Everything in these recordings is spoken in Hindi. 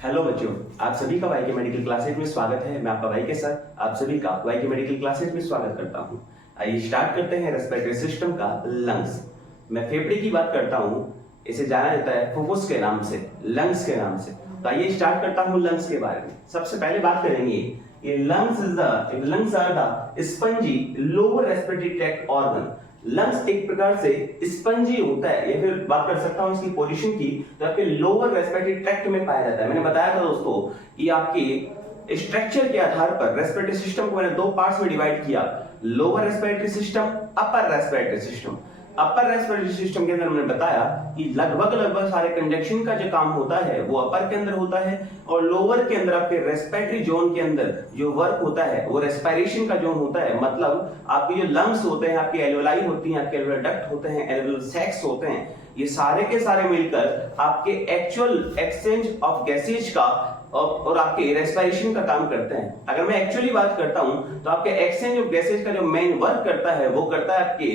हेलो बच्चों, आप सभी का वाई के मेडिकल क्लासेज में स्वागत है। मैं आपका वाई के सर आप सभी का वाई के मेडिकल क्लासेज में स्वागत करता हूं। आइए स्टार्ट करते हैं रेस्पिरेटरी सिस्टम का लंग्स। मैं फेफड़े की बात करता हूं, इसे जाना जाता है फुफ्फुस के नाम से, लंग्स के नाम से। तो आइए स्टार्ट करता हूं लंग्स के बारे में। सबसे पहले बात करेंगे ये lungs are the spongy lower respiratory tract organ. Lungs एक प्रकार से स्पंजी होता है, या फिर बात कर सकता हूं इसकी पोजीशन की, तो आपके लोअर रेस्पिरेटरी ट्रैक्ट में पाया जाता है। मैंने बताया था दोस्तों कि आपके स्ट्रक्चर के आधार पर रेस्पिरेटरी सिस्टम को मैंने दो पार्ट्स में डिवाइड किया, lower respiratory system, upper respiratory system. Upper respiratory system के अंदर मैंने बताया कि लगभग सारे कंडक्शन का जो काम होता है वो अपर के अंदर होता है, और लोअर के अंदर आपके रेस्पिरेटरी जोन के अंदर जो वर्क होता है वो रेस्पिरेशन का जोन होता है। मतलब आपके जो लंग्स होते हैं, आपकी एल्वेलाई होती हैं, आपके एल्वेओलर डक्ट होते हैं, एल्वेओलर सैक्स होते हैं, ये सारे के सारे मिलकर आपके एक्चुअल एक्सचेंज ऑफ गैसेज का और आपके रेस्पिरेशन का काम करते हैं। अगर मैं एक्चुअली बात करता हूं तो आपके एक्सचेंज ऑफ गैसेज का जो मेन वर्क करता है वो करता है आपके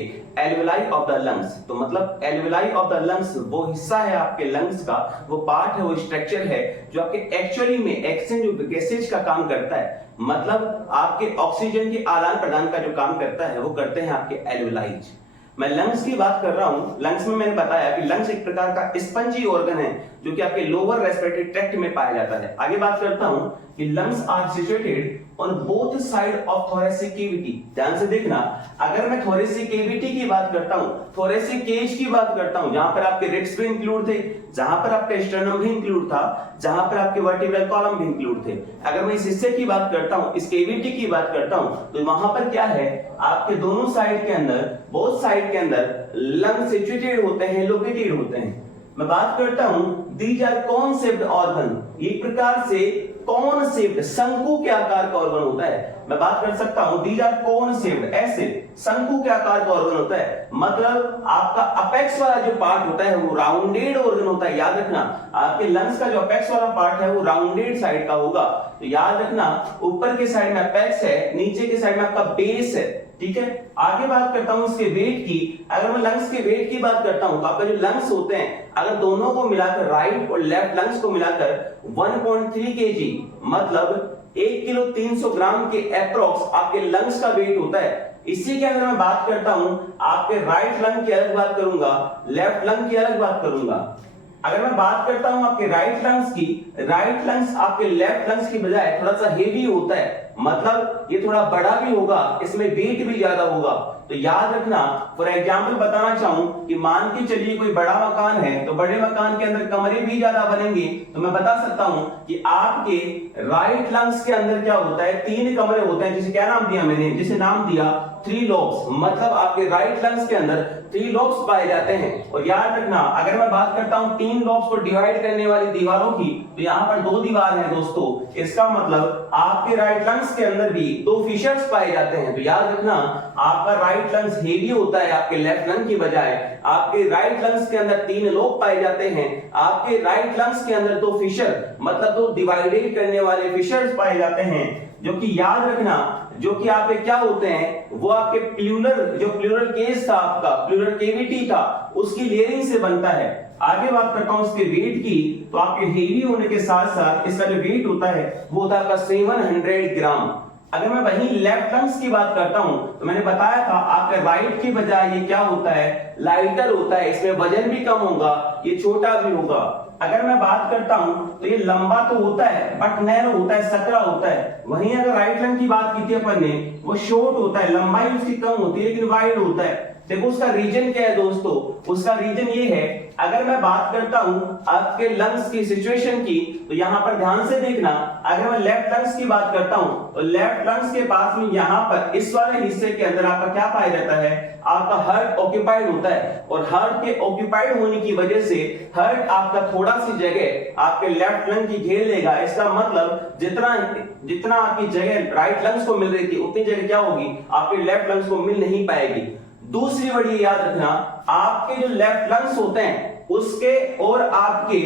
एल्वेलाई ऑफ द लंग्स। तो मतलब एल्वेलाई ऑफ द लंग्स वो हिस्सा है आपके लंग्स का, वो पार्ट है, वो स्ट्रक्चर है जो आपके एक्चुअली में एक्सचेंज ऑफ गैसेज का काम करता है। मतलब आपके ऑक्सीजन के आदान प्रदान का जो काम करता है वो करते हैं आपके एल्वेलाइज। मैं लंग्स की बात कर रहा हूं। लंग्स में मैंने बताया कि लंग्स एक प्रकार का स्पंजी ऑर्गन है जो कि आपके लोअर रेस्पिरेटरी ट्रैक्ट में पाया जाता है। आगे बात करता हूं कि lungs are situated on both side of thoracic cavity. ध्यान से देखना, अगर मैं थोरेसिक कैविटी की बात करता हूं, थोरेसिक केज की बात करता हूं, जहां पर आपके रिब्स भी इंक्लूड थे, जहां पर आपका स्टर्नम भी इंक्लूड था, जहां पर आपके वर्टिब्रल कॉलम भी इंक्लूड थे। अगर मैं इस हिस्से की बात करता हूं, इस कैविटी की बात करता हूं, तो वहां पर क्या है, आपके दोनों साइड के अंदर, बोथ साइड के अंदर लंग सिचुएटेड होते हैं, लोकेटेड होते हैं। मैं बात करता हूं these are cone shaped organ. एक प्रकार से कॉन शेप्ड, शंकु के आकार का ऑर्गन होता है। मैं बात कर सकता हूं दीज आर कॉन शेप्ड, ऐसे शंकु के आकार का ऑर्गन होता है। मतलब आपका अपेक्स वाला जो पार्ट होता है वो राउंडेड ऑर्गन होता है। याद रखना, आपके लंग्स का जो अपेक्स वाला पार्ट है वो राउंडेड साइड का होगा। तो याद रखना, ऊपर के साइड में अपेक्स है, नीचे के साइड में आपका बेस है। ठीक है, आगे बात करता हूं इसके वेट की। अगर मैं लंग्स के वेट की बात करता हूं तो आपका जो लंग्स होते हैं, अगर दोनों को मिलाकर, राइट और लेफ्ट लंग्स को मिलाकर 1.3 kg, मतलब 1 किलो 300 ग्राम के अप्रोक्स आपके लंग्स का वेट होता है। इसी के अंदर मैं बात करता हूं आपके राइट लंग की अलग बात करूंगा, लेफ्ट लंग की अलग बात करूंगा। अगर मैं बात करता हूं आपके राइट लंग्स की, राइट लंग्स आपके लेफ्ट लंग्स की बजाय थोड़ा सा हेवी होता है। मतलब ये थोड़ा बड़ा भी होगा, इसमें वेट भी ज्यादा होगा। तो याद रखना, फॉर एग्जांपल बताना चाहूं कि मान के चलिए कोई बड़ा मकान है, तो बड़े मकान के अंदर कमरे भी ज्यादा बनेंगे। तो मैं बता सकता हूं कि आपके राइट लंग्स के अंदर क्या होता है, 3 कमरे होते हैं, जिसे क्या नाम दिया मैंने, जिसे नाम दिया 3 लॉब्स। मतलब आपके राइट लंग्स के अंदर 3 लॉब्स पाए जाते हैं। और याद रखना, अगर मैं बात करता हूं 3 लॉब्स को डिवाइड करने वाली दीवारों की, तो यहां पर 2 दीवार हैं दोस्तों। इसका मतलब आपके राइट लंग्स के अंदर भी 2 फिशर्स पाए जाते हैं। तो याद रखना, आपका राइट लंग्स हेवी होता है आपके लेफ्ट लंग की बजाय। आपके राइट लंग्स के अंदर 3 लोब पाए जाते हैं, आपके राइट लंग्स के अंदर 2 फिशर, मतलब 2 डिवाइडेड करने वाले फिशर्स पाए जाते हैं, जो कि याद रखना, जो कि आपके क्या होते हैं, वो आपके प्लूरल केस था, आपका प्लूरल कैविटी था, उसकी लेयरिंग से बनता है। आगे बात करता हूं इसके वेट की, तो आपके हेवी होने के साथ साथ इसका जो वेट होता है वो होता है आपका 700 ग्राम। अगर मैं वहीं लेफ्ट लंग्स की बात करता हूं तो मैंने बताया था आपके राइट की बजाय ये क्या होता है, लाइटर होता है, इसमें वजन भी कम होगा, ये छोटा भी होगा। अगर मैं बात करता हूं तो ये लंबा तो होता है बट नैरो होता है, सकरा होता है। वहीं अगर राइट लंग की बात की थी अपन ने, वो शॉर्ट होता है, लंबाई उसकी कम होती है लेकिन वाइड होता है। देखो उसका रीजन क्या है दोस्तों, उसका रीजन ये है, अगर मैं बात करता हूं आपके लंग्स की सिचुएशन की, तो यहां पर ध्यान से देखना, अगर मैं लेफ्ट लंग्स की बात करता हूं तो लेफ्ट लंग्स के पास में यहां पर इस वाले हिस्से के अंदर आपका क्या पाया जाता है, आपका हार्ट ऑक्यूपाइड होता है। और हार्ट के ऑक्यूपाइड होने की वजह से हार्ट आपका थोड़ा सी जगह आपके लेफ्ट लंग की घेर लेगा। इसका मतलब जितना आपकी जगह राइट लंग्स को मिल रही थी उतनी जगह क्या होगी, आपके लेफ्ट लंग्स को मिल नहीं पाएगी। दूसरी वर्ड ये याद रखना, आपके जो लेफ्ट लंग्स होते हैं उसके और आपके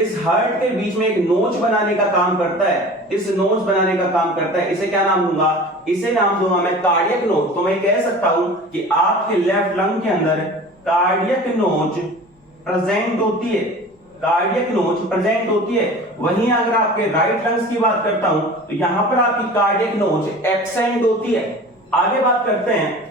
इस हार्ट के बीच में एक नोच बनाने का काम करता है, इस नोच बनाने का काम करता है। इसे क्या नाम दूंगा, इसे नाम दूंगा मैं कार्डियक नोच। तो मैं कह सकता हूं कि आपके लेफ्ट लंग के अंदर कार्डियक नोच प्रेजेंट होती है। कार्डियक नोच प्रेजेंट होती है। वहीं अगर आपके राइट लंग्स की बात करता हूं तो यहां पर आपकी कार्डियक नोच एब्सेंट होती है। आगे बात करते हैं,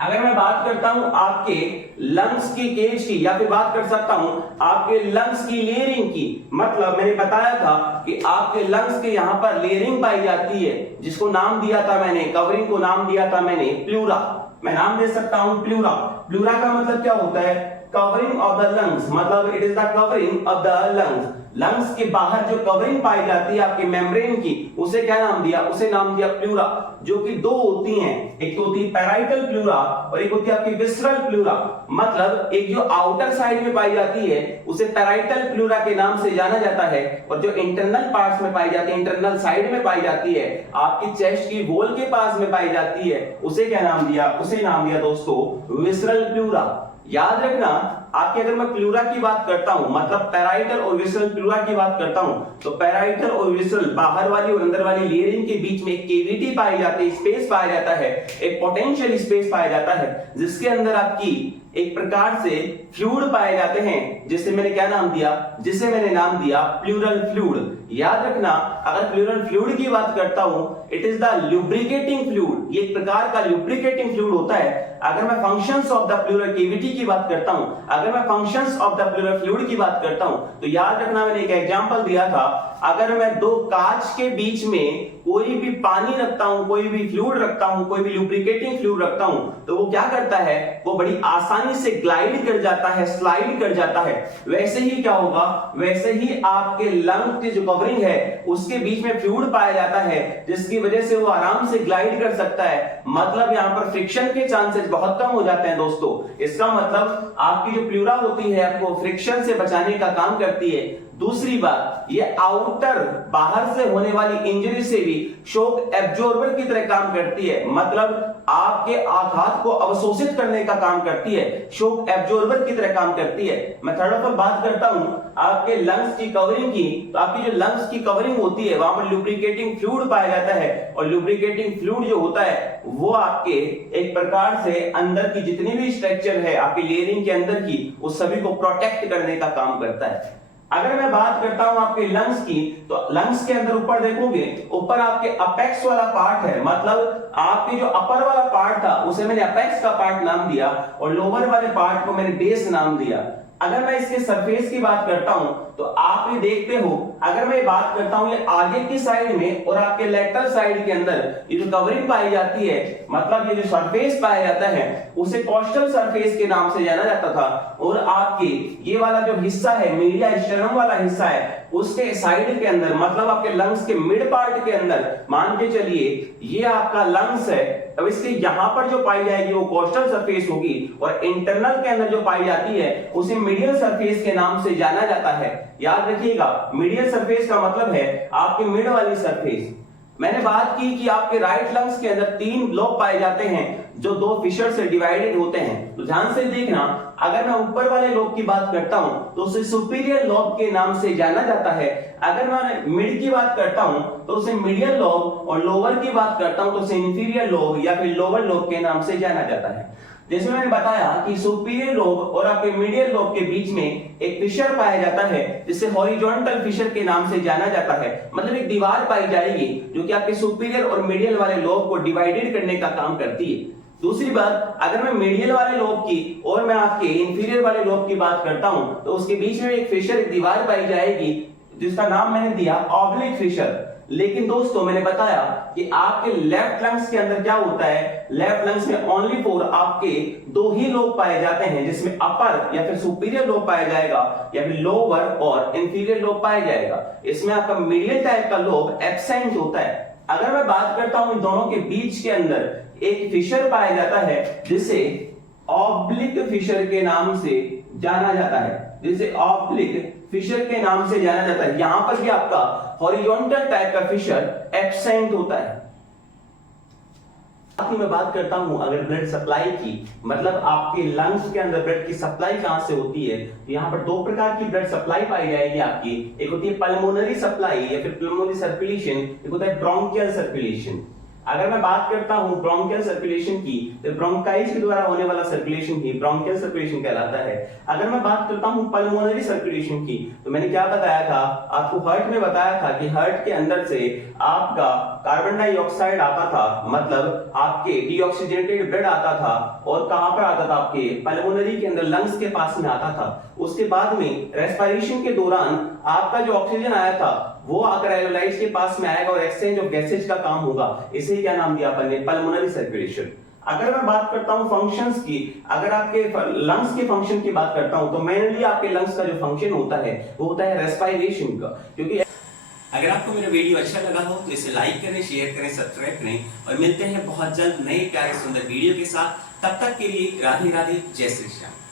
अगर मैं बात करता हूं आपके लंग्स की केज की, या फिर बात कर सकता हूं आपके लंग्स की लेयरिंग की, मतलब मैंने बताया था कि आपके लंग्स के यहां पर लेयरिंग पाई जाती है, जिसको नाम दिया था मैंने, कवरिंग को नाम दिया था मैंने प्लूरा। मैं नाम दे सकता हूं प्लूरा। प्लूरा का मतलब क्या होता है? कवरिंग ऑफ द लंग्स, मतलब it is the covering of the lungs. Lungs के बाहर जो कवरिंग पाई जाती है आपके मेम्ब्रेन की, उसे क्या नाम दिया? उसे नाम दिया प्लूरा, जो कि दो होती हैं, एक तो होती है पैराइटल प्लूरा और एक होती है आपकी विसरल प्लूरा। मतलब एक जो आउटर साइड में पाई जाती है उसे पैराइटल प्लूरा के नाम से जाना जाता है, और जो इंटरनल पार्ट्स में पाई जाती है, इंटरनल साइड में पाई जाती है, आपकी चेस्ट की वॉल के पास में पाई जाती है, उसे क्या नाम दिया? उसे नाम दिया दोस्तों विसरल प्लूरा। याद रखना, आपके अगर मैं प्लूरा की बात करता हूं, मतलब पैराइटल और विसरल प्लूरा की बात करता हूं, तो पैराइटल और विसरल बाहर वाली और अंदर वाली लेयरिंग के बीच में एक केविटी पाई जाती है, स्पेस पाया जाता है, एक पोटेंशियल स्पेस पाया जाता है, जिसके अंदर आपकी एक प्रकार से फ्लूइड पाए जाते हैं, जिसे मैंने क्या नाम दिया? जिसे मैंने नाम दिया प्लूरल फ्लूइड। याद रखना, अगर प्लूरल फ्लूइड की बात करता हूं, it is the lubricating fluid, ये एक प्रकार का लुब्रिकेटिंग फ्लूइड होता है। अगर मैं functions of the pleural cavity की बात करता हूं, अगर मैं functions of the pleural fluid की बात करता हूं, तो याद रखना मैंने एक एग्जांपल दिया था, अगर मैं दो कांच के बीच में कोई भी पानी रखता हूं, कोई भी फ्लूइड रखता हूं, कोई भी लुब्रिकेटिंग फ्लूइड रखता हूं, तो वो क्या करता है? वो बड़ी आसानी से ग्लाइड कर जाता है, स्लाइड कर जाता है। वैसे ही क्या होगा? वैसे ही आपके लंग की जो कवरिंग है उसके बीच में फ्लूइड पाया जाता है, जिसकी वजह से वो आराम से ग्लाइड कर सकता है। मतलब यहां पर फ्रिक्शन के चांसेस बहुत कम हो जाते हैं दोस्तों। इसका मतलब आपकी जो प्लूरा होती है आपको फ्रिक्शन से बचाने का काम करती है। दूसरी बात, ये आउटर बाहर से होने वाली इंजरी से भी शॉक एब्जॉर्बर की तरह काम करती है, मतलब आपके आघात को अवशोषित करने का काम करती है, शॉक एब्जॉर्बर की तरह काम करती है। मैं थर्ड ऑफ ऑल बात करता हूं आपके लंग्स की कवरिंग की, तो आपकी जो लंग्स की कवरिंग होती है वहां पर लुब्रिकेटिंग फ्लूइड पाया जाता है, और लुब्रिकेटिंग फ्लूइड जो होता है वो आपके एक प्रकार से अंदर की जितनी भी स्ट्रक्चर है आपके लेयरिंग के अंदर की, उस सभी को प्रोटेक्ट करने का काम करता है। अगर मैं बात करता हूं आपके लंग्स की, तो लंग्स के अंदर ऊपर देखोगे, ऊपर आपके अपेक्स वाला पार्ट है, मतलब आपके जो अपर वाला पार्ट था उसे मैंने अपेक्स का पार्ट नाम दिया, और लोअर वाले पार्ट को मैंने बेस नाम दिया। अगर मैं इसके सरफेस की बात करता हूं, तो आप ये देखते हो, अगर मैं बात करता हूं ये आगे की साइड में और आपके लेटरल साइड के अंदर ये जो कवरिंग पाई जाती है, मतलब ये जो सरफेस पाया जाता है उसे कोस्टल सरफेस के नाम से जाना जाता था, और आपके ये वाला जो हिस्सा है, मीडिया स्टेरनम वाला हिस्सा है, उसके साइड के अंदर, मतलब आपके लंग्स के मिड पार्ट के अंदर, मान के चलिए ये आपका लंग्स है, अब इसके यहां पर जो पाई जाएगी वो कोस्टल सरफेस होगी, और इंटरनल के अंदर जो पाई जाती है उसे मीडियल सरफेस के नाम से जाना जाता है। याद रखिएगा, मीडियल सरफेस का मतलब है आपकी मिड वाली सरफेस। मैंने बात की कि आपके राइट लंग्स के अंदर 3 लोब पाए जाते हैं जो 2 फिशर से डिवाइडेड होते हैं। तो ध्यान से देखना, अगर मैं ऊपर वाले लोब की बात करता हूं तो उसे सुपीरियर लोब के नाम से जाना जाता है। अगर मैं मिड की बात करता हूं तो उसे मीडियल लोब, और लोअर की बात करता हूं तो उसे इंफीरियर लोब या फिर लोअर लोब के नाम से जाना जाता है। जैसे मैंने बताया कि सुपीरियर लोब और आपके मीडियल लोब के बीच में एक फिशर पाया जाता है, जिसे हॉरिजॉन्टल फिशर के नाम से जाना जाता है। मतलब एक दीवार पाई जाएगी जो कि आपके सुपीरियर और मीडियल वाले लोब को डिवाइडेड करने का काम करती है। दूसरी बात, अगर मैं मीडियल वाले लोब की और मैं आपके इंफीरियर वाले लोब की बात करता हूं, तो उसके बीच में एक फिशर, एक दीवार पाई जाएगी जिसका नाम मैंने दिया ऑब्लिक फिशर। लेकिन दोस्तों मैंने बताया कि आपके लेफ्ट लंग्स के अंदर क्या होता है, लेफ्ट लंग्स में ओनली 4 आपके 2 ही लोब पाए जाते हैं, जिसमें अपर या फिर सुपीरियर लोब पाया जाएगा या फिर लोअर और इंफीरियर लोब पाया जाएगा। इसमें आपका मीडियल टाइप का लोब एब्सेंट होता है। अगर मैं बात करता हूं इन दोनों के बीच के अंदर एक फिशर पाया जाता है जिसे ऑब्लिक फिशर के नाम से जाना जाता है, जिसे ऑब्लिक फिशर के नाम से जाना जाता है। यहां पर भी आपका हॉरिजॉन्टल टाइप का फिशर एब्सेंट होता है। साथ ही मैं बात करता हूं अगर ब्लड सप्लाई की, मतलब आपके लंग्स के अंदर ब्लड की सप्लाई कहां से होती है, यहां पर 2 प्रकार की ब्लड सप्लाई पाई जाएगी आपकी। एक होती है पल्मोनरी सप्लाई या फिर पल्मोनरी सर्कुलेशन, एक होता है ब्रोंकियल सर्कुलेशन। अगर मैं बात करता हूं ब्रोंकियल सर्कुलेशन की, तो ब्रोंकाइल्स के द्वारा होने वाला सर्कुलेशन ही ब्रोंकियल सर्कुलेशन कहलाता है। अगर मैं बात करता हूं पल्मोनरी सर्कुलेशन की, तो मैंने क्या बताया था आपको, हार्ट में बताया था कि हार्ट के अंदर से आपका कार्बन डाइऑक्साइड आता था, मतलब आपके डीऑक्सीजनेटेड ब्लड आता था, और कहां पर आता था, आपके पल्मोनरी के अंदर लंग्स के पास में आता था। उसके बाद में रेस्पिरेशन के दौरान आपका जो ऑक्सीजन आया था वो आकर एलोलाइट्स के पास में आएगा और एक्सचेंज ऑफ गैसेज का काम होगा। इसे क्या नाम दिया अपन ने, पल्मोनरी सर्कुलेशन। अगर मैं बात करता हूं फंक्शंस की, अगर आपके लंग्स के फंक्शन की बात करता हूं, तो मेनली आपके लंग्स का जो फंक्शन होता है वो होता है रेस्पिरेशन का। क्योंकि अगर आपको मेरा वीडियो अच्छा लगा हो तो इसे लाइक करें, शेयर करें, सब्सक्राइब करें, और मिलते हैं बहुत जल्द नए प्यारे सुंदर वीडियो के साथ। तब तक के लिए राधे राधे, जय श्री श्याम।